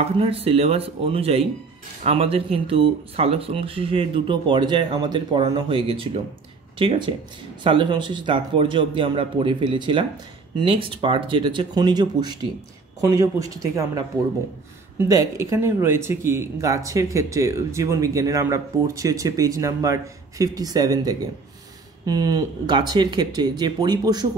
আপনার সিলেবাস অনুযায়ী আমাদের কিন্তু সালোক সংশ্লেষের দুটো পর্যায়ে আমাদের পড়ানো হয়ে গেছিলো, ঠিক আছে। সালোক সংশ্লেষের তাৎপর্য অবধি আমরা পড়ে ফেলেছিলাম। নেক্সট পার্ট যেটা হচ্ছে খনিজ পুষ্টি, খনিজ পুষ্টি থেকে আমরা পড়ব। দেখ এখানে রয়েছে কি গাছের ক্ষেত্রে জীবন বিজ্ঞানের আমরা পড়ছি হচ্ছে পেজ নাম্বার 57 থেকে। গাছের ক্ষেত্রে যে পরিপোষক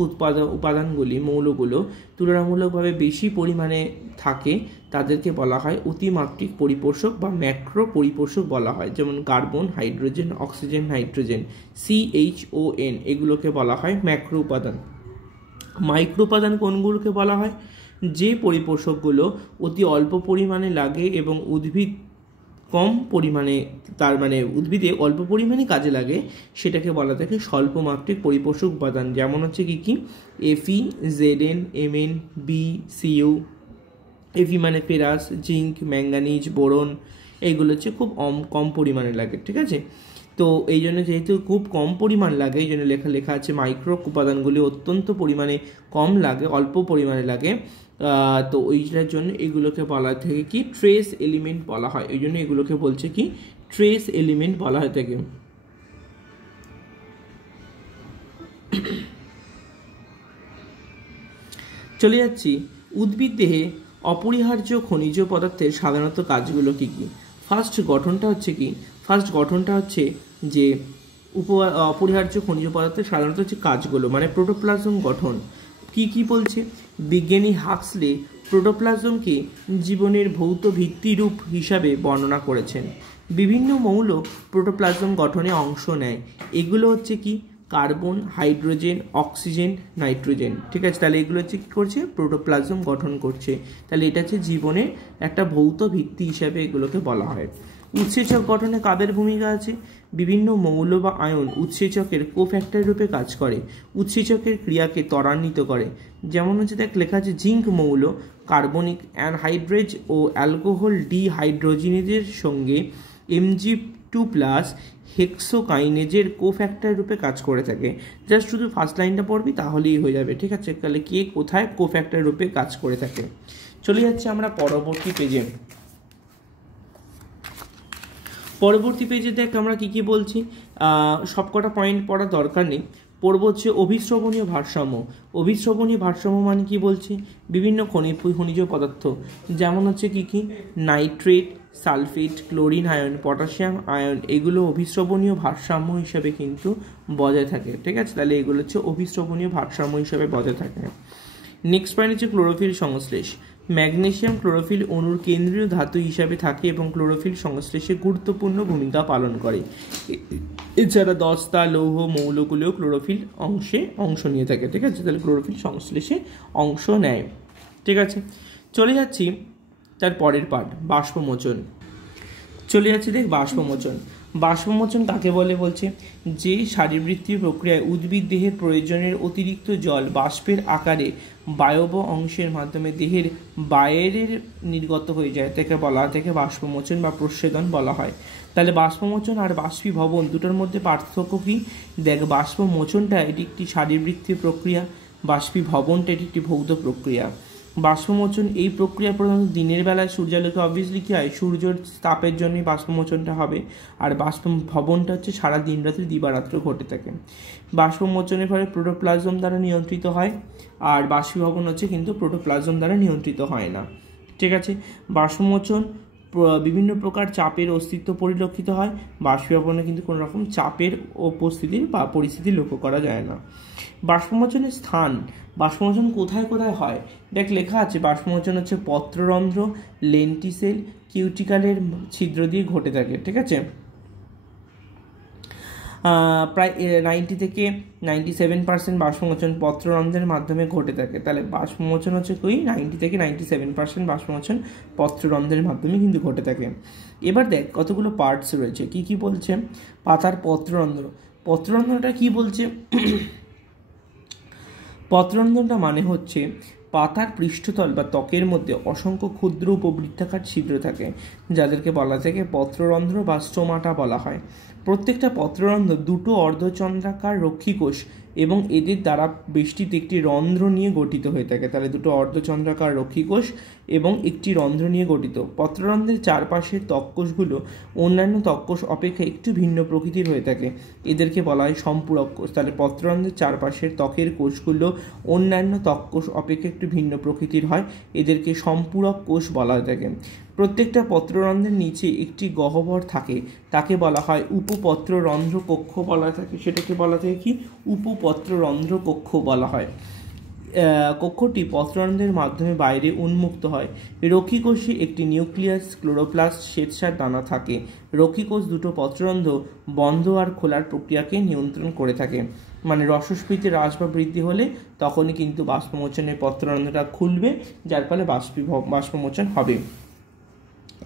উপাদানগুলি মৌলগুলো তুলনামূলকভাবে বেশি পরিমাণে থাকে তাদেরকে বলা হয় অতিমাত্রিক পরিপোষক বা ম্যাক্রো পরিপোষক বলা হয়। যেমন carbon, hydrogen, oxygen, nitrogen, CHON এগুলোকে বলা হয় ম্যাক্রো উপাদান। মাইক্রো উপাদান কোনগুলোকে বলা হয়? যে পরিপোষকগুলো অতি অল্প পরিমাণে লাগে এবং উদ্ভিদ কম পরিমাণে, তার মানে উদ্ভিদে অল্প পরিমাণে কাজে লাগে, সেটাকে বলা থাকে স্বল্পমাত্রিক পরিপোষক উপাদান। যেমন হচ্ছে কি কি Fe, Zn, Mn, B, Cu। Fe মানে ফেরাস, জিঙ্ক, ম্যাঙ্গানিজ, বোরন, এইগুলো হচ্ছে খুব কম পরিমাণে লাগে, ঠিক আছে। তো এই জন্য যেহেতু খুব কম পরিমাণ লাগে এই জন্য লেখা আছে মাইক্রো উপাদানগুলি অত্যন্ত পরিমাণে কম লাগে, অল্প পরিমাণে লাগে। তো ওইটার জন্য এগুলোকে বলা থাকে কি ট্রেস এলিমেন্ট বলা হয়। এই জন্য এগুলোকে বলছে কি ট্রেস এলিমেন্ট বলা হয় থাকে। চলে যাচ্ছি উদ্ভিদ দেহে অপরিহার্য খনিজ পদার্থের সাধারণত কাজগুলো কি কি। ফার্স্ট গঠনটা হচ্ছে যে অপরিহার্য খনিজ পদার্থের সাধারণত হচ্ছে কাজগুলো, মানে প্রোটোপ্লাজম গঠন কি কি বলছে। বিজ্ঞানী হাক্সলে প্রোটোপ্লাজমকে জীবনের ভৌত ভিত্তিরূপ হিসাবে বর্ণনা করেছেন। বিভিন্ন মৌল প্রোটোপ্লাজম গঠনে অংশ নেয়। এগুলো হচ্ছে কি কার্বন, হাইড্রোজেন, অক্সিজেন, নাইট্রোজেন, ঠিক আছে। তাহলে এগুলো হচ্ছে কী করছে প্রোটোপ্লাজম গঠন করছে। তাহলে এটা হচ্ছে জীবনের একটা ভৌত ভিত্তি হিসাবে এগুলোকে বলা হয়। উৎসেচক গঠনে কাদের ভূমিকা আছে? বিভিন্ন মৌল বা আয়ন উৎসেচকের কোফ্যাক্টর রূপে কাজ করে, উৎসেচকের ক্রিয়াকে ত্বরান্বিত করে। যেমন হচ্ছে দেখ লেখা আছে জিঙ্ক মৌল কার্বনিক অ্যানহাইড্রেজ ও অ্যালকোহল ডিহাইড্রোজিনেজের সঙ্গে Mg2+ হেক্সোকাইনেজের কোফ্যাক্টর রূপে কাজ করে থাকে। জাস্ট শুধু ফার্স্ট লাইনটা পড়বি তাহলেই হয়ে যাবে, ঠিক আছে। তাহলে কে কোথায় কোফ্যাক্টর রূপে কাজ করে থাকে। চলে যাচ্ছে আমরা পরবর্তী পেজে। পরবর্তী পেজে দেখ আমরা কি কি বলছি, সবকটা পয়েন্ট পড়ার দরকার নেই। পড়ব হচ্ছে অভিশ্রবণীয় ভারসাম্য। অভিশ্রবণীয় ভারসাম্য মানে কি বলছি, বিভিন্ন খনিজ পদার্থ যেমন হচ্ছে কি কি nitrate, sulphate, chlorine ion, potassium ion, এগুলো অভিশ্রবণীয় ভারসাম্য হিসাবে কিন্তু বজায় থাকে, ঠিক আছে। তাহলে এগুলো হচ্ছে অভিশ্রবণীয় ভারসাম্য হিসাবে বজায় থাকে। নেক্সট পয়েন্ট হচ্ছে ক্লোরোফিল সংশ্লেষ। ম্যাগনেসিয়াম ক্লোরোফিল অণুর কেন্দ্রীয় ধাতু হিসাবে থাকে এবং ক্লোরোফিল সংশ্লেষে গুরুত্বপূর্ণ ভূমিকা পালন করে। এছাড়া দস্তা, লৌহ মৌলগুলোও ক্লোরোফিল অংশ নিয়ে থাকে, ঠিক আছে। তাহলে ক্লোরোফিল সংশ্লেষে অংশ নেয়, ঠিক আছে। চলে যাচ্ছি তার পরের পার্ট বাষ্পমোচন। চলে যাচ্ছি দেখ বাষ্পমোচন। বাষ্পমোচন কাকে বলে বলছে, যে শারীরবৃত্তীয় প্রক্রিয়ায় উদ্ভিদ দেহের প্রয়োজনের অতিরিক্ত জল বাষ্পের আকারে বায়ব অংশের মাধ্যমে দেহের বাইরের নির্গত হয়ে যায় তাকে বলা থেকে বাষ্পমোচন বা প্রস্বেদন বলা হয়। তাহলে বাষ্পমোচন আর বাষ্পীভবন দুটোর মধ্যে পার্থক্য কি দেখ। বাষ্পমোচনটা এটি একটি শারীরবৃত্তীয় প্রক্রিয়া, বাষ্পীভবনটা এটি একটি ভৌত প্রক্রিয়া। বাষ্পমোচন এই প্রক্রিয়া প্রধানত দিনের বেলায় সূর্যালোকে অবভিয়াসলি কী হয়, সূর্যের তাপের জন্যই বাষ্পমোচনটা হবে। আর বাষ্পভবনটা হচ্ছে সারা দিন রাত্রি দিবারাত্র ঘটে থাকে। বাষ্পমোচনের ফলে প্রোটোপ্লাজম দ্বারা নিয়ন্ত্রিত হয়, আর বাষ্পীভবন হচ্ছে কিন্তু প্রোটোপ্লাজম দ্বারা নিয়ন্ত্রিত হয় না, ঠিক আছে। বাষ্পমোচন বিভিন্ন প্রকার চাপের অস্তিত্ব পরিলক্ষিত হয়, বাষ্পীভবনে কিন্তু কোনো রকম চাপের উপস্থিতির বা পরিস্থিতি লক্ষ্য করা যায় না। বাষ্পমোচনের স্থান, বাষ্পমোচন কোথায় কোথায় হয় দেখ লেখা আছে। বাষ্পমোচন হচ্ছে পত্ররন্ধ্র, লেন্টিসেল, কিউটিকালের ছিদ্র দিয়ে ঘটে থাকে, ঠিক আছে। প্রায় 90 থেকে 97% বাষ্পমোচন পত্ররন্ধ্রের মাধ্যমে ঘটে থাকে। তাহলে বাষ্পমোচন হচ্ছে 90 থেকে 97% বাষ্পমোচন পত্ররন্ধ্রের মাধ্যমে কিন্তু ঘটে থাকে। এবার দেখ কতগুলো পার্টস রয়েছে, কি কি বলছে। পাতার পত্ররন্ধ্র, পত্ররন্ধ্রটা কি বলছে পত্ররন্ধ্রটা মানে হচ্ছে পাতার পৃষ্ঠতল বা ত্বকের মধ্যে অসংখ্য ক্ষুদ্র উপবৃত্তাকার ছিদ্র থাকে, যাদেরকে বলা থাকে পত্ররন্ধ্র বা স্টোমাটা বলা হয়। প্রত্যেকটা পত্ররন্ধ্র দুটো অর্ধচন্দ্রাকার রক্ষীকোষ এবং এদের দ্বারা বেষ্টিত একটি রন্ধ্র নিয়ে গঠিত হয়ে থাকে। তাহলে দুটো অর্ধচন্দ্রাকার রক্ষীকোষ এবং একটি রন্ধ্র নিয়ে গঠিত। পত্ররন্ধ্রের চারপাশের ত্বককোষগুলো অন্যান্য ত্বককোষ অপেক্ষা একটু ভিন্ন প্রকৃতির হয়ে থাকে, এদেরকে বলা হয় সম্পূরক কোষ। তাহলে পত্ররন্ধ্রের চারপাশের ত্বকের কোষগুলো অন্যান্য ত্বককোষ অপেক্ষা একটু ভিন্ন প্রকৃতির হয়, এদেরকে সম্পূরক কোষ বলা হয়ে থাকে। প্রত্যেকটা পত্ররন্ধ্রের নিচে একটি গহ্বর থাকে, তাকে বলা হয় উপপত্ররন্ধ্র কক্ষ বলা থাকে। সেটাকে বলা থাকে কি? উপপত্ররন্ধ্র কক্ষ বলা হয়। কক্ষটি পত্ররন্ধ্রের মাধ্যমে বাইরে উন্মুক্ত হয়। রক্ষীকোষে একটি নিউক্লিয়াস, ক্লোরোপ্লাস্ট, শ্বেতসার দানা থাকে। রক্ষীকোষ দুটো পত্ররন্ধ্র বন্ধ আর খোলার প্রক্রিয়াকে নিয়ন্ত্রণ করে থাকে। মানে রসস্ফীতি হ্রাস বা বৃদ্ধি হলে তখনই কিন্তু বাষ্পমোচনের পত্ররন্ধ্রটা খুলবে, যার ফলে বাষ্পমোচন হবে।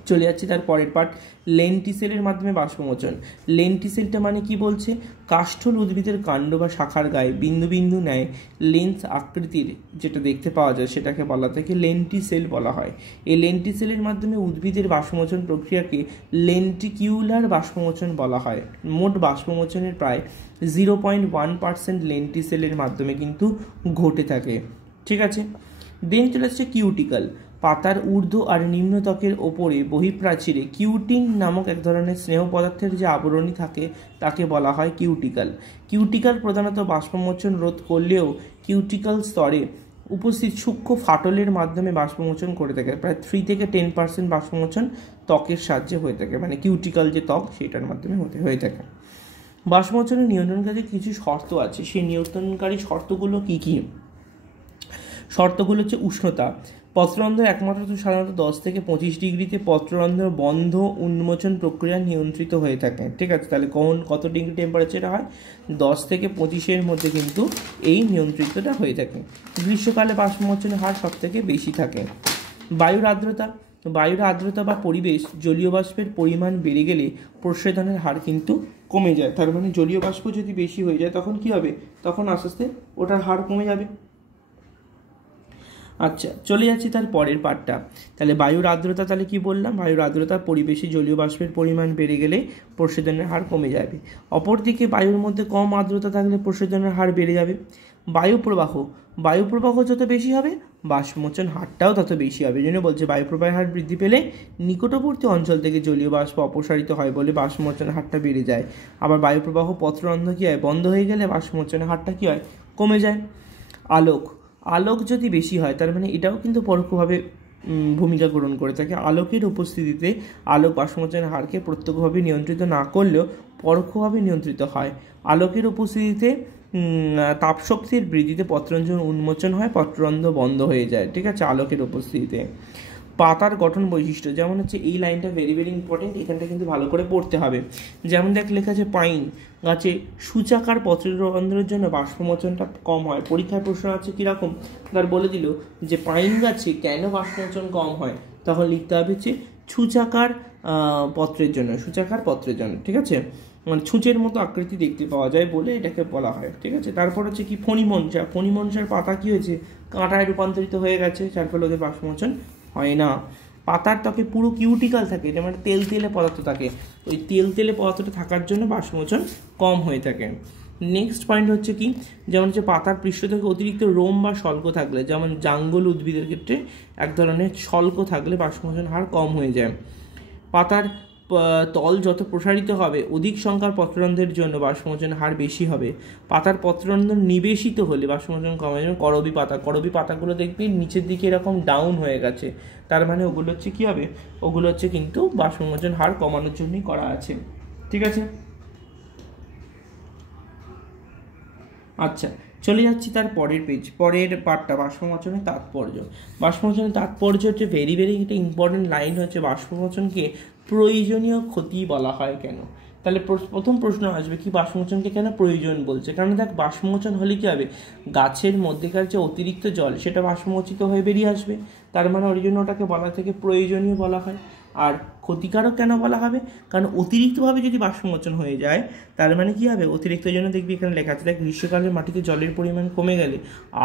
চলে যাচ্ছি তার পরের পার্ট, লেন্টিসেলের মাধ্যমে বাষ্পমোচন। লেন্টিসেলটা মানে কি বলছে? কাষ্ঠল উদ্ভিদের কাণ্ড বা শাখার গায়ে বিন্দু বিন্দু ন্যায় লেন্স আকৃতির যেটা দেখতে পাওয়া যায় সেটাকে বলা থেকে লেন্টিসেল বলা হয়। এই লেন্টিসেলের মাধ্যমে উদ্ভিদের বাষ্পমোচন প্রক্রিয়াকে লেন্টিকিউলার বাষ্পমোচন বলা হয়। মোট বাষ্পমোচনের প্রায় 0.1% লেন্টিসেলের মাধ্যমে কিন্তু ঘটে থাকে। ঠিক আছে, দেন চলে আসছে কিউটিকল। পাতার ঊর্ধ্ব আর নিম্ন ত্বকের ওপরে বহিঃপ্রাচীরে কিউটিন নামক এক ধরনের স্নেহ পদার্থের যে আবরণী থাকে তাকে বলা হয় কিউটিকল। কিউটিকল প্রধানত বাষ্পমোচন রোধ করলেও কিউটিকল স্তরে উপস্থিত সূক্ষ্ম ফাটলের মাধ্যমে বাষ্পমোচন করে থাকে। প্রায় 3 থেকে 10% বাষ্পমোচন ত্বকের সাহায্যে হয়ে থাকে, মানে কিউটিকল যে ত্বক সেটার মাধ্যমে হয়ে থাকে। বাষ্পমোচনের নিয়ন্ত্রণকারী কিছু শর্ত আছে, সেই নিয়ন্ত্রণকারী শর্তগুলো কি কি? শর্তগুলো হচ্ছে উষ্ণতা। পত্ররন্ধ্র একমাত্র সাধারণত 10 থেকে 25 ডিগ্রিতে পত্ররন্ধ্র বন্ধ উন্মোচন প্রক্রিয়া নিয়ন্ত্রিত হয়ে থাকে। ঠিক আছে, তাহলে কত ডিগ্রি টেম্পারেচার হয়? 10 থেকে 25-এর মধ্যে কিন্তু এই নিয়ন্ত্রিতটা হয়ে থাকে। গ্রীষ্মকালে বাষ্পমোচনের হার সব থেকে বেশি থাকে। বায়ুর আর্দ্রতা বা পরিবেশ, জলীয় বাষ্পের পরিমাণ বেড়ে গেলে প্রস্বেদনের হার কিন্তু কমে যায়। তার মানে জলীয় বাষ্প যদি বেশি হয়ে যায় তখন কি হবে? তখন আস্তে আস্তে ওটার হার কমে যাবে। আচ্ছা, চলে যাচ্ছি তার পরের পার্টটা। তাহলে বায়ুর আর্দ্রতা, তাহলে কি বললাম? বায়ুর আর্দ্রতা, পরিবেশে জলীয় বাষ্পের পরিমাণ বেড়ে গেলে প্রস্বেদনের হার কমে যাবে। অপরদিকে বায়ুর মধ্যে কম আর্দ্রতা থাকলে প্রস্বেদনের হার বেড়ে যাবে। বায়ুপ্রবাহ যত বেশি হবে বাষ্পমোচন হারটাও তত বেশি হবে। এই জন্য বলছে বায়ুপ্রবাহের হার বৃদ্ধি পেলে নিকটবর্তী অঞ্চল থেকে জলীয় বাষ্প অপসারিত হয় বলে বাষ্পমোচনের হারটা বেড়ে যায়। আবার বায়ুপ্রবাহ পত্ররন্ধ্র কি হয়? বন্ধ হয়ে গেলে বাষ্পমোচনের হারটা কি হয়? কমে যায়। আলোক যদি বেশি হয় তার মানে এটাও কিন্তু পরোক্ষভাবে ভূমিকা গ্রহণ করে থাকে। আলোকের উপস্থিতিতে আলোক বাষ্পমোচনের হারকে প্রত্যক্ষভাবে নিয়ন্ত্রিত না করলেও পরোক্ষভাবে নিয়ন্ত্রিত হয়। আলোকের উপস্থিতিতে তাপশক্তির বৃদ্ধিতে পত্ররন্ধ্র উন্মোচন হয়, পত্ররন্ধ্র বন্ধ হয়ে যায়। ঠিক আছে, আলোকের উপস্থিতিতে। পাতার গঠন বৈশিষ্ট্য, যেমন হচ্ছে এই লাইনটা ভেরি ভেরি ইম্পর্টেন্ট, এখানটা কিন্তু ভালো করে পড়তে হবে। যেমন লেখা আছে পাইন গাছে সূচাকার পত্ররন্ধ্রের জন্য বাষ্পমোচনটা কম হয়। পরীক্ষার প্রশ্ন আছে কীরকম? তার বলে দিল যে পাইন গাছে কেন বাষ্পমোচন কম হয়, তখন লিখতে হবে যে সূচাকার পত্রের জন্য। ঠিক আছে, মানে ছুঁচের মতো আকৃতি দেখতে পাওয়া যায় বলে এটাকে বলা হয়। ঠিক আছে, তারপর হচ্ছে কি ফণিমনসার পাতা কি হয়েছে? কাঁটায় রূপান্তরিত হয়ে গেছে, যার ফলে ওদের বাষ্পমোচন হয় না। পাতার ত্বকে পুরো কিউটিকল থাকে, এটা মানে তেলে পদার্থ থাকে, ওই তেলে পদার্থটা থাকার জন্য বাষ্পমোচন কম হয়ে থাকে। নেক্সট পয়েন্ট হচ্ছে কি? যেমন হচ্ছে পাতার পৃষ্ঠ থেকে অতিরিক্ত রোম বা শল্ক থাকলে, যেমন জাঙ্গল উদ্ভিদের ক্ষেত্রে এক ধরনের শল্ক থাকলে বাষ্পমোচন হার কম হয়ে যায়। পাতার তল যত প্রসারিত হবে অধিক সংখ্যার পত্ররন্ধ্রের জন্য বাষ্পমোচনের হার বেশি হবে। পাতার পত্ররন্ধ্র নিবেশিত হলে বাষ্পমোচন কমে। যেমন করবি পাতাগুলো দেখবি নিচের দিকে এরকম ডাউন হয়ে গেছে, তার মানে ওগুলো হচ্ছে কি হবে? ওগুলো হচ্ছে কিন্তু বাষ্পমোচন হার কমানোর জন্যই করা আছে। ঠিক আছে, আচ্ছা চলে যাচ্ছি তার পরের পার্টটা, বাষ্পমোচনের তাৎপর্য হচ্ছে ভেরি ভেরি একটা ইম্পর্টেন্ট লাইন হচ্ছে বাষ্পমোচনকে প্রয়োজনীয় ক্ষতি বলা হয় কেন? তাহলে প্রথম প্রশ্ন আসবে কি বাষ্পমোচনকে কেন প্রয়োজন বলছে? কারণ দেখ, বাষ্পমোচন হলে কি হবে? গাছের মধ্যেকার যে অতিরিক্ত জল সেটা বাষ্পমোচিত হয়ে বেরিয়ে আসবে, তার মানে ওই জন্য ওটাকে বলা থেকে প্রয়োজনীয় বলা হয়। আর ক্ষতিকারক কেন বলা হবে? কারণ অতিরিক্তভাবে যদি বাষ্পমোচন হয়ে যায় তার মানে কি হবে? অতিরিক্ত জন্য দেখবি এখানে লেখা আছে, দেখ গ্রীষ্মকালের মাটিতে জলের পরিমাণ কমে গেলে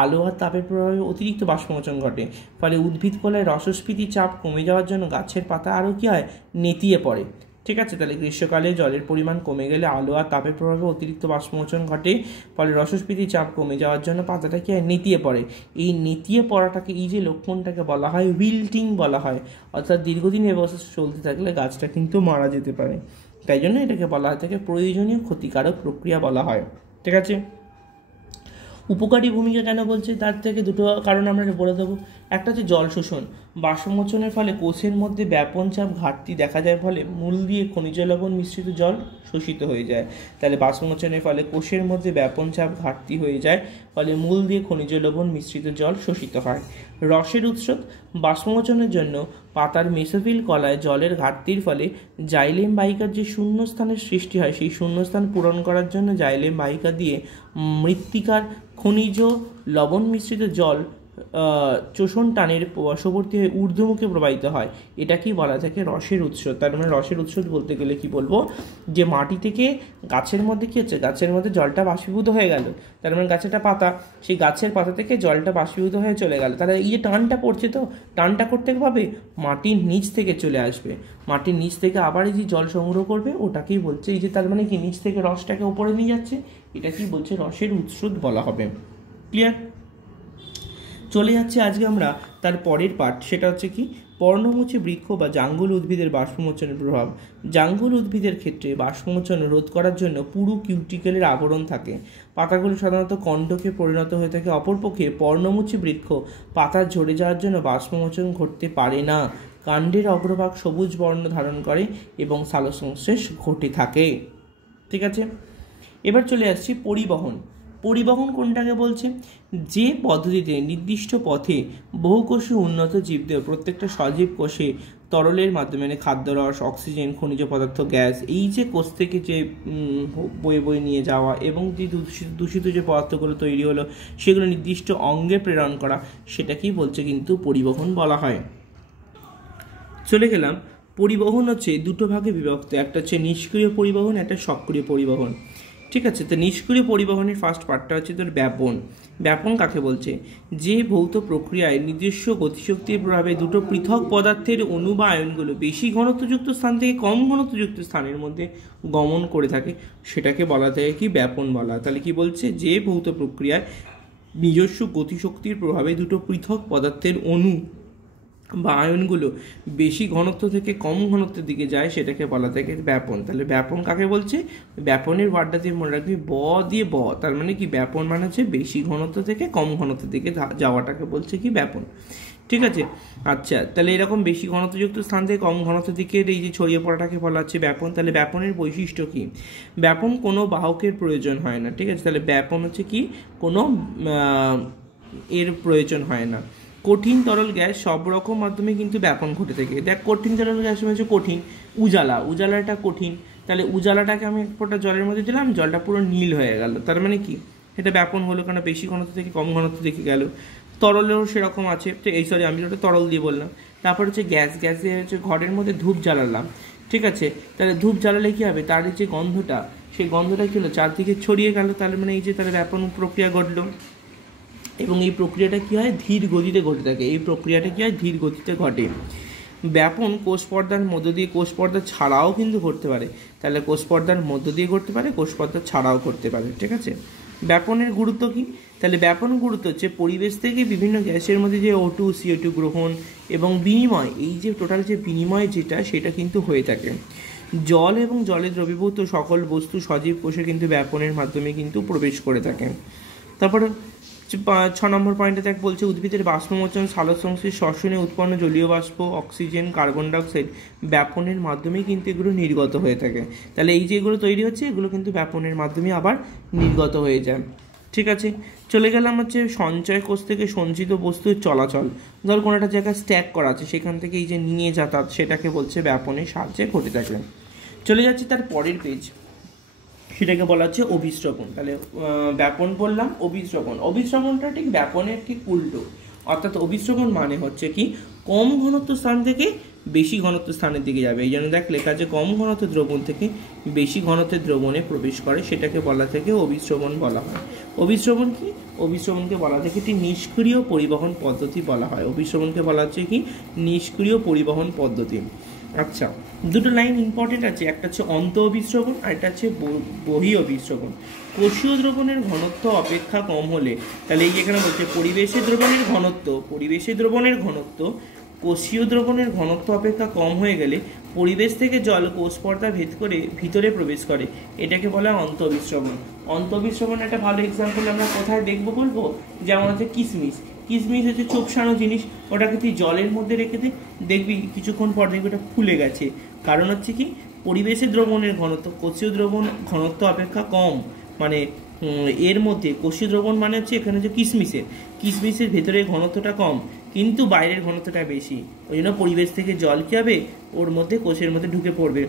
আলো আর তাপের প্রভাবে অতিরিক্ত বাষ্পমোচন ঘটে, ফলে উদ্ভিদ কলায় রসস্ফীতি চাপ কমে যাওয়ার জন্য গাছের পাতা আরও কি হয়? নেতিয়ে পড়ে। ঠিক আছে। তাহলে গ্রীষ্মকালে জলের পরিমাণ কমে গেলে আলো আর তাপের প্রভাবে অতিরিক্ত বাষ্পমোচন ঘটে, ফলে রসস্ফীতির চাপ কমে যাওয়ার জন্য পাতাটা কি নেতিয়ে পড়ে। এই নেতিয়ে পড়াটাকে, এই যে লক্ষণটাকে বলা হয় উইল্টিং বলা হয়, অর্থাৎ দীর্ঘদিন এই অবস্থা চলতে থাকলে গাছটা কিন্তু মারা যেতে পারে। তাই জন্য এটাকে বলা হয় থাকে প্রয়োজনীয় ক্ষতিকারক প্রক্রিয়া বলা হয়। ঠিক আছে। উপকারী ভূমিকা কেন বলছে, তার থেকে দুটো কারণ আমরা বলে দেবো। একটা হচ্ছে জল শোষণ। বাষ্পমোচনের ফলে কোষের মধ্যে ব্যাপন চাপ ঘাটতি দেখা যায়, ফলে মূল দিয়ে খনিজ লবণ মিশ্রিত জল শোষিত হয়ে যায়। তাহলে বাষ্পমোচনের ফলে কোষের মধ্যে ব্যাপন চাপ ঘাটতি হয়ে যায়, ফলে মূল দিয়ে খনিজ লবণ মিশ্রিত জল শোষিত হয়। রসের উৎস। বাষ্পমোচনের জন্য পাতার মেসোফিল কলায় জলের ঘাটতির ফলে জাইলেম বাহিকার যে শূন্যস্থানের সৃষ্টি হয়, সেই শূন্যস্থান পূরণ করার জন্য জাইলেম বাহিকা দিয়ে মৃত্তিকার খনিজ লবণ মিশ্রিত জল চোষণ টানের বশবর্তী হয়ে ঊর্ধ্বমুখে প্রবাহিত হয়। এটাকেই বলা থাকে রসের উৎস। তার মানে রসের উৎস বলতে গেলে কি বলবো, যে মাটি থেকে গাছের মধ্যে কি হচ্ছে, গাছের মধ্যে জলটা বাষ্পীভূত হয়ে গেল, তার মানে গাছের একটা পাতা, সেই গাছের পাতা থেকে জলটা বাষ্পীভূত হয়ে চলে গেল। তাহলে এই যে টানটা পড়ছে, তো টানটা করতে পাবে মাটির নিচ থেকে চলে আসবে, মাটির নিচ থেকে আবার এই যে জল সংগ্রহ করবে, ওটাকেই বলছে এই যে, তার মানে কি নিচ থেকে রসটাকে উপরে নিয়ে যাচ্ছে, এটা কি বলছে রসের উৎস বলা হবে। ক্লিয়ার? চলে যাচ্ছে আজকে আমরা তার পরের পার্ট, সেটা হচ্ছে কি পর্ণমোচী বৃক্ষ বা জাঙ্গল উদ্ভিদের বাষ্পমোচনের প্রভাব। জাঙ্গল উদ্ভিদের ক্ষেত্রে বাষ্পমোচন রোধ করার জন্য পুরু কিউটিকেলের আবরণ থাকে। পাতাগুলো সাধারণত কণ্টকে পরিণত হয়ে থাকে। অপরপক্ষে পর্ণমোচী বৃক্ষ পাতা ঝরে যাওয়ার জন্য বাষ্পমোচন ঘটতে পারে না। কাণ্ডের অগ্রভাগ সবুজ বর্ণ ধারণ করে এবং সালোকসংশ্লেষ ঘটে থাকে। ঠিক আছে। এবার চলে আসছি পরিবহন। পরিবহন কোনটাকে বলছে, যে পদ্ধতিতে নির্দিষ্ট পথে বহুকোষী উন্নত জীবদেহ প্রত্যেকটা সজীব কোষে তরলের মাধ্যমে, মানে খাদ্যরস, অক্সিজেন, খনিজ পদার্থ, গ্যাস, এই যে কোষ থেকে যে বয়ে বয়ে নিয়ে যাওয়া এবং যে দূষিত যে পদার্থগুলো তৈরি হলো সেগুলো নির্দিষ্ট অঙ্গে প্রেরণ করা, সেটাকেই বলছে কিন্তু পরিবহন বলা হয়। চলে গেলাম, পরিবহন হচ্ছে দুটো ভাগে বিভক্ত, একটা হচ্ছে নিষ্ক্রিয় পরিবহন, একটা সক্রিয় পরিবহন। ঠিক আছে। তো নিষ্ক্রিয় পরিবহনের ফার্স্ট পার্টটা হচ্ছে তোর ব্যাপন। ব্যাপন কাকে বলছে, যে ভৌত প্রক্রিয়ায় নিজস্ব গতিশক্তির প্রভাবে দুটো পৃথক পদার্থের অণু বা আয়নগুলো বেশি ঘনত্বযুক্ত স্থান থেকে কম ঘনত্বযুক্ত স্থানের মধ্যে গমন করে থাকে, সেটাকে বলা যায় কি ব্যাপন বলা। তাহলে কি বলছে, যে ভৌত প্রক্রিয়ায় নিজস্ব গতিশক্তির প্রভাবে দুটো পৃথক পদার্থের অণু বা আয়নগুলো বেশি ঘনত্ব থেকে কম ঘনত্বের দিকে যায়, সেটাকে বলা থাকে ব্যাপন। তাহলে ব্যাপন কাকে বলছে, ব্যাপনের ওয়ার্ডটা দিয়ে মনে রাখবি ব দিয়ে ব, তার মানে কি ব্যাপন মানে হচ্ছে বেশি ঘনত্ব থেকে কম ঘনত্বের দিকে যাওয়াটাকে বলছে কি ব্যাপন। ঠিক আছে। আচ্ছা, তাহলে এরকম বেশি ঘনত্বযুক্ত স্থান থেকে কম ঘনত্বের দিকে এই যে ছড়িয়ে পড়াটাকে বলা হচ্ছে ব্যাপন। তাহলে ব্যাপনের বৈশিষ্ট্য কি, ব্যাপন কোনো বাহকের প্রয়োজন হয় না। ঠিক আছে। তাহলে ব্যাপন হচ্ছে কি কোনো এর প্রয়োজন হয় না। কঠিন তরল গ্যাস সব রকম মাধ্যমে কিন্তু ব্যাপন ঘটে থাকে। দেখ, কঠিন তরল গ্যাস হচ্ছে কঠিন, উজালাটা কঠিন, তাহলে উজালাটাকে আমি এক ফোঁটা জলের মধ্যে দিলাম, জলটা পুরো নীল হয়ে গেল, তার মানে কি এটা ব্যাপন হলো, কারণ বেশি ঘনত্ব থেকে কম ঘনত্ব দিকে গেল। তরলেও সেরকম আছে, আমি ওটা তরল দিয়ে বললাম। তারপর হচ্ছে গ্যাসে হচ্ছে ঘরের মধ্যে ধূপ জ্বালালাম। ঠিক আছে। তাহলে ধূপ জ্বালালে কি হবে, তার যে গন্ধটা, সেই গন্ধটা কি হলো চারদিকে ছড়িয়ে গেল, তাহলে মানে এই যে তাহলে ব্যাপন প্রক্রিয়া ঘটলো। এবং এই প্রক্রিয়াটা কী হয়, ধীর গতিতে ঘটে থাকে। এই প্রক্রিয়াটা কী হয়, ধীর গতিতে ঘটে। ব্যাপন কোষ পর্দার মধ্য দিয়ে, কোষ পর্দা ছাড়াও কিন্তু ঘটতে পারে। তাহলে কোষ পর্দার মধ্য দিয়ে ঘটতে পারে, কোষ পর্দা ছাড়াও ঘটতে পারে। ঠিক আছে। ব্যাপনের গুরুত্ব কি, তাহলে ব্যাপন গুরুত্ব হচ্ছে পরিবেশ থেকে বিভিন্ন গ্যাসের মধ্যে যে O2 CO2 গ্রহণ এবং বিনিময়, এই যে টোটাল যে বিনিময় যেটা, সেটা কিন্তু হয়ে থাকে। জল এবং জলে দ্রবীভূত সকল বস্তু সজীব কোষে কিন্তু ব্যাপনের মাধ্যমে কিন্তু প্রবেশ করে থাকে। তারপর 6 নম্বর পয়েন্টে দেখ বলছে, উদ্ভিদের বাষ্পমোচন, সালোকসংশ্লেষ, শ্বসনে উৎপন্ন জলীয় বাষ্প, অক্সিজেন, কার্বন ডাইঅক্সাইড ব্যাপনের মাধ্যমেই কিন্তু এগুলো নির্গত হয়ে থাকে। তাহলে এই যে এগুলো তৈরি হচ্ছে, এগুলো কিন্তু ব্যাপনের মাধ্যমে আবার নির্গত হয়ে যায়। ঠিক আছে। চলে গেলাম হচ্ছে সঞ্চয় কোষ থেকে সঞ্চিত বস্তুর চলাচল। ধর কোনো একটা জায়গায় স্ট্যাক করা আছে, সেখান থেকে এই যে নিয়ে যাতায়াত, সেটাকে বলছে ব্যাপনের সাহায্যে ঘটে থাকে। চলে যাচ্ছি তার পরের পেজ, সেটাকে বলা হচ্ছে অভিস্রবণ। তাহলে ব্যাপন বললাম, অভিস্রবণটা ঠিক ব্যাপনের ঠিক উল্টো। অর্থাৎ অভিস্রবণ মানে হচ্ছে কি কম ঘনত্ব স্থান থেকে বেশি ঘনত্ব স্থানের দিকে যাবে। এই জন্য দেখ লেখা আছে কম ঘনত্ব দ্রবণ থেকে বেশি ঘনত্বের দ্রবণে প্রবেশ করে, সেটাকে বলা থেকে অভিস্রবণ বলা হয়। অভিস্রবণ কি? অভিস্রবণকে বলা থেকে একটি নিষ্ক্রিয় পরিবহন পদ্ধতি বলা হয়। অভিস্রবণকে বলা হচ্ছে কি? নিষ্ক্রিয় পরিবহন পদ্ধতি। আচ্ছা, দুটো লাইন ইম্পর্টেন্ট আছে, একটা হচ্ছে অন্ত অভিস্রবণ আর একটা হচ্ছে বহি অভিস্রবণ। কোষীয় দ্রবণের ঘনত্ব অপেক্ষা কম হলে, তাহলে এই এখানে বলছে পরিবেশে দ্রবণের ঘনত্ব কোষীয় দ্রবণের ঘনত্ব অপেক্ষা কম হয়ে গেলে পরিবেশ থেকে জল কোষ পর্দা ভেদ করে ভিতরে প্রবেশ করে, এটাকে বলা হয় অন্ত অভিস্রবণ। অন্ত অভিস্রবণ একটা ভালো এক্সাম্পল আমরা কোথায় দেখবো বলবো, যেমন হচ্ছে কিশমিশ হচ্ছে চোপসানো জিনিস, ওটাকে তুই জলের মধ্যে রেখে দেখবি কিছুক্ষণ পর দেখবি ওটা ফুলে গেছে। কারণ হচ্ছে কি? পরিবেশের দ্রবণের ঘনত্ব কোষীয় দ্রবণ ঘনত্ব অপেক্ষা কম, মানে এর মধ্যে কোষীয় দ্রবণ মানে হচ্ছে এখানে হচ্ছে কিশমিশের ভেতরে ঘনত্বটা কম কিন্তু বাইরের ঘনত্বটা বেশি, ওই জন্য পরিবেশ থেকে জল কি হবে ওর মধ্যে কোষের মধ্যে ঢুকে পড়বে,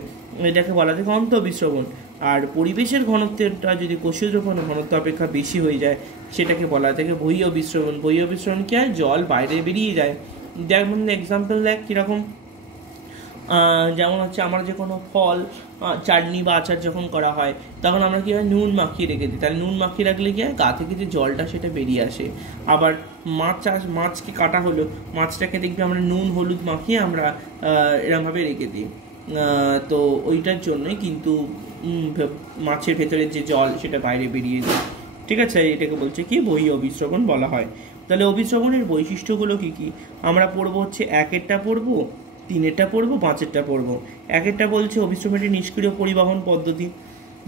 এটাকে বলা থাকে অন্ত অভিস্রবণ। আর পরিবেশের ঘনত্বটা যদি কোষীয় দ্রবণের ঘনত্ব অপেক্ষা বেশি হয়ে যায় সেটাকে বলা থাকে বহি অভিস্রবণ। বহি অভিস্রবণ কি হয়? জল বাইরে বেরিয়ে যায়। যেমন এক্সাম্পল দেখ কীরকম, যেমন হচ্ছে আমরা যে কোনো ফল চাটনি বা আচার যখন করা হয় তখন আমরা কী হয় নুন মাখিয়ে রেখে দিই, তাহলে নুন মাখিয়ে রাখলে কি হয় গা থেকে যে জলটা সেটা বেরিয়ে আসে। আবার মাছকে কাটা হলো, মাছটাকে দেখবি আমরা নুন হলুদ মাখিয়ে আমরা এরমভাবে রেখে দিই, তো ওইটার জন্যই কিন্তু মাছের ভেতরে যে জল সেটা বাইরে বেরিয়ে যায়। ঠিক আছে, এটাকে বলছে কি? বহি অভিস্রবণ বলা হয়। তাহলে অভিস্রবণের বৈশিষ্ট্যগুলো কি কি আমরা পড়বো হচ্ছে, একেরটা পড়বো, তিনেরটা পড়বো, পাঁচেরটা পড়বো। একেরটা বলছে অভিস্রবণের নিষ্ক্রিয় পরিবহন পদ্ধতি।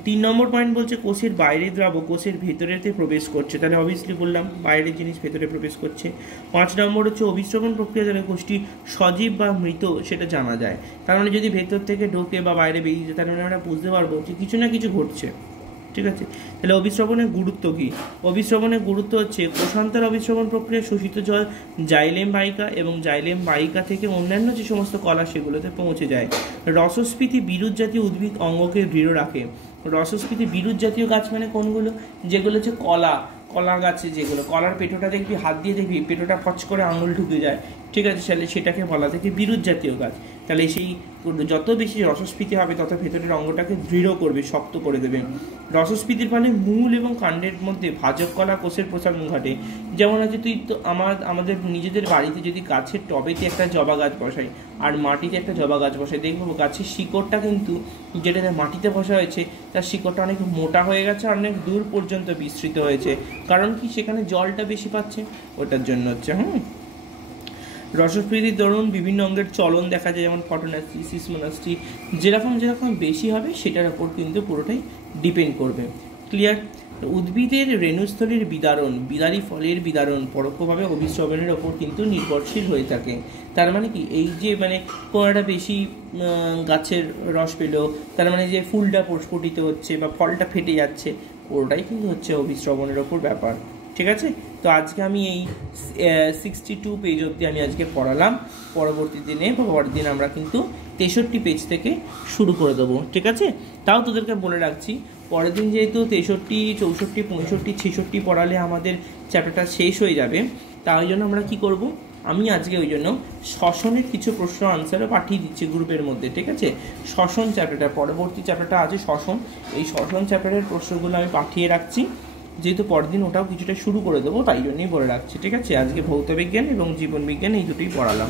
3 নম্বর পয়েন্ট বলছে কোষের বাইরের দ্রব কোষের ভেতরেতে প্রবেশ করছে, তাহলে অবভিয়াসলি বললাম বাইরের জিনিস ভেতরে প্রবেশ করছে। 5 নম্বর হচ্ছে অভিস্রবণ প্রক্রিয়া দ্বারা কোষটি সজীব বা মৃত সেটা জানা যায়, তার মানে যদি ভেতর থেকে ঢোকে বা বাইরে বেরিয়ে যায় তার মানে আমরা বুঝতে পারবো যে কিছু না কিছু ঘটছে। ঠিক আছে, তাহলে অভিস্রবণের গুরুত্ব কি? অভিস্রবণের গুরুত্ব হচ্ছে কোষান্তর অভিস্রবণ প্রক্রিয়া শোষিত জল জাইলেম বাহিকা এবং জাইলেম বাহিকা থেকে অন্যান্য যে সমস্ত কলা সেগুলোতে পৌঁছে যায়। রসস্ফীতি বিরুৎ জাতীয় উদ্ভিদ অঙ্গকে দৃঢ় রাখে। রসস্ফীতি বিরুৎ জাতীয় গাছ মানে কোনগুলো? যেগুলো হচ্ছে কলা গাছে, যেগুলো কলার পেটোটা দেখবি হাত দিয়ে দেখবি পেটোটা ফচ করে আঙুল ঢুকে যায়, ঠিক আছে, তাহলে সেটাকে বলা থাকে বিরুৎ জাতীয় গাছ। তাহলে সেই যত বেশি রসস্ফীতি হবে তত ভেতরের অঙ্গটাকে দৃঢ় করবে, শক্ত করে দেবে। রসস্ফীতির ফলে মূল এবং কাণ্ডের মধ্যে ভাজক কলা কোষের প্রসারণ ঘটে। যেমন আছে তুই তো আমাদের নিজেদের বাড়িতে যদি গাছের টবেতে একটা জবা গাছ বসাই আর মাটিতে একটা জবা গাছ বসাই, দেখবো গাছের শিকড়টা কিন্তু যেটা মাটিতে বসা হয়েছে তার শিকড়টা অনেক মোটা হয়ে গেছে, অনেক দূর পর্যন্ত বিস্তৃত হয়েছে। কারণ কি? সেখানে জলটা বেশি পাচ্ছে, ওটার জন্য হচ্ছে। রসস্ফীতির দরুন বিভিন্ন অঙ্গের চলন দেখা যায়, যেমন ফটোনাস্টি, সিসমোনাস্টি, যেরকম বেশি হবে সেটার উপর কিন্তু পুরোটাই ডিপেন্ড করবে। ক্লিয়ার? উদ্ভিদের রেণুস্থলীর বিদারী ফলের বিদারণ পরোক্ষভাবে অভিস্রবণের ওপর কিন্তু নির্ভরশীল হয়ে থাকে। তার মানে কি? এই যে মানে কোনো একটা বেশি গাছের রস পেলো, তার মানে যে ফুলটা প্রস্ফুটিত হচ্ছে বা ফলটা ফেটে যাচ্ছে, পুরোটাই কিন্তু হচ্ছে অভিস্রবণের ওপর ব্যাপার। ঠিক আছে, তো আজকে আমি এই 62 পেজ অবধি আমি আজকে পড়ালাম। পরবর্তী দিনে বা পরের দিন আমরা কিন্তু 63 পেজ থেকে শুরু করে দেবো। ঠিক আছে, তাও তোদেরকে বলে রাখছি পরের দিন যেহেতু 63, 64, 65, 66 পড়ালে আমাদের চ্যাপ্টারটা শেষ হয়ে যাবে, তাই জন্য আমরা কি করব, আমি আজকে ওই জন্য শ্বসনের কিছু প্রশ্ন আনসারও পাঠিয়ে দিচ্ছি গ্রুপের মধ্যে। ঠিক আছে, শ্বসন চ্যাপ্টারটা, পরবর্তী চ্যাপ্টারটা আছে শ্বসন, এই শ্বসন চ্যাপ্টারের প্রশ্নগুলো আমি পাঠিয়ে রাখছি, যেহেতু পরের দিন ওটাও কিছুটা শুরু করে দেবো তাই জন্যই বলে রাখছি। ঠিক আছে, আজকে ভৌত বিজ্ঞান এবং জীবন বিজ্ঞান এই দুটোই পড়ালাম।